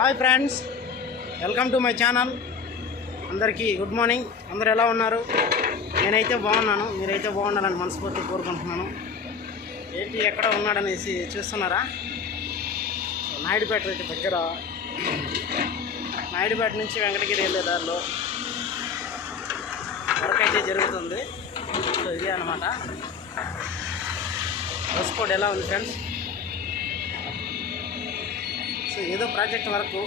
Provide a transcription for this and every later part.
Hi friends, welcome to my channel. అందరికీ good morning. అందరు ఎలా ఉన్నారు? నేనైతే బాగున్నాను, మీరైతే బాగుండాలని మనస్ఫూర్తి కోరుకుంటున్నాను. ఏంటి ఎక్కడ ఉన్నాడనేసి చూస్తున్నారా? నాయుడుపేట దగ్గర, నాయుడుపేట నుంచి వెంకటగిరి వెళ్ళే దారిలో వర్క్ అయితే జరుగుతుంది. సో ఇదే అనమాట. డ్రెస్ కోడ్ ఎలా ఉంది ఫ్రెండ్స్? సో ఏదో ప్రాజెక్ట్ వర్క్,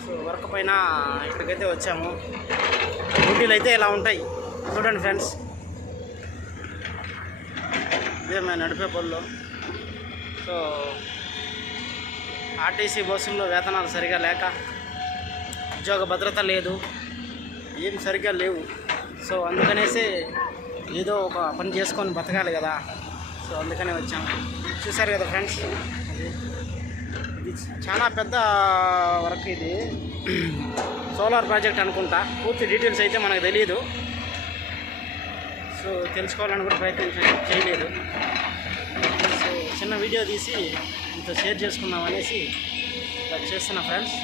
సో వర్క్ పైన ఇక్కడికైతే వచ్చాము. డ్యూటీలు అయితే ఇలా ఉంటాయి చూడండి ఫ్రెండ్స్. ఇదే మేము నడిపే పనులు. సో ఆర్టీసీ బస్సుల్లో వేతనాలు సరిగా లేక, ఉద్యోగ భద్రత లేదు, ఏం సరిగ్గా లేవు. సో అందుకనేసి ఏదో ఒక పని చేసుకొని బతకాలి కదా. సో అందుకనే వచ్చాము. చూసారు కదా ఫ్రెండ్స్, ఇది చాలా పెద్ద వర్క్. ఇది సోలార్ ప్రాజెక్ట్ అనుకుంటా. పూర్తి డీటెయిల్స్ అయితే మనకు తెలియదు. సో తెలుసుకోవాలని కూడా ప్రయత్నం చేయలేదు. సో చిన్న వీడియో తీసి ఇంత షేర్ చేసుకుందాం అనేసి ఇలా చేస్తున్నా ఫ్రెండ్స్.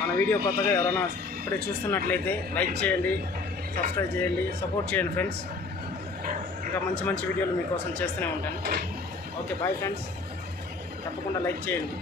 మన వీడియో కొత్తగా ఎవరైనా ఇప్పుడే చూస్తున్నట్లయితే లైక్ చేయండి, సబ్స్క్రైబ్ చేయండి, సపోర్ట్ చేయండి ఫ్రెండ్స్. ఇంకా మంచి మంచి వీడియోలు మీకోసం చేస్తూనే ఉంటాను. Okay, bye friends. తప్పకుండా లైక్ చేయండి.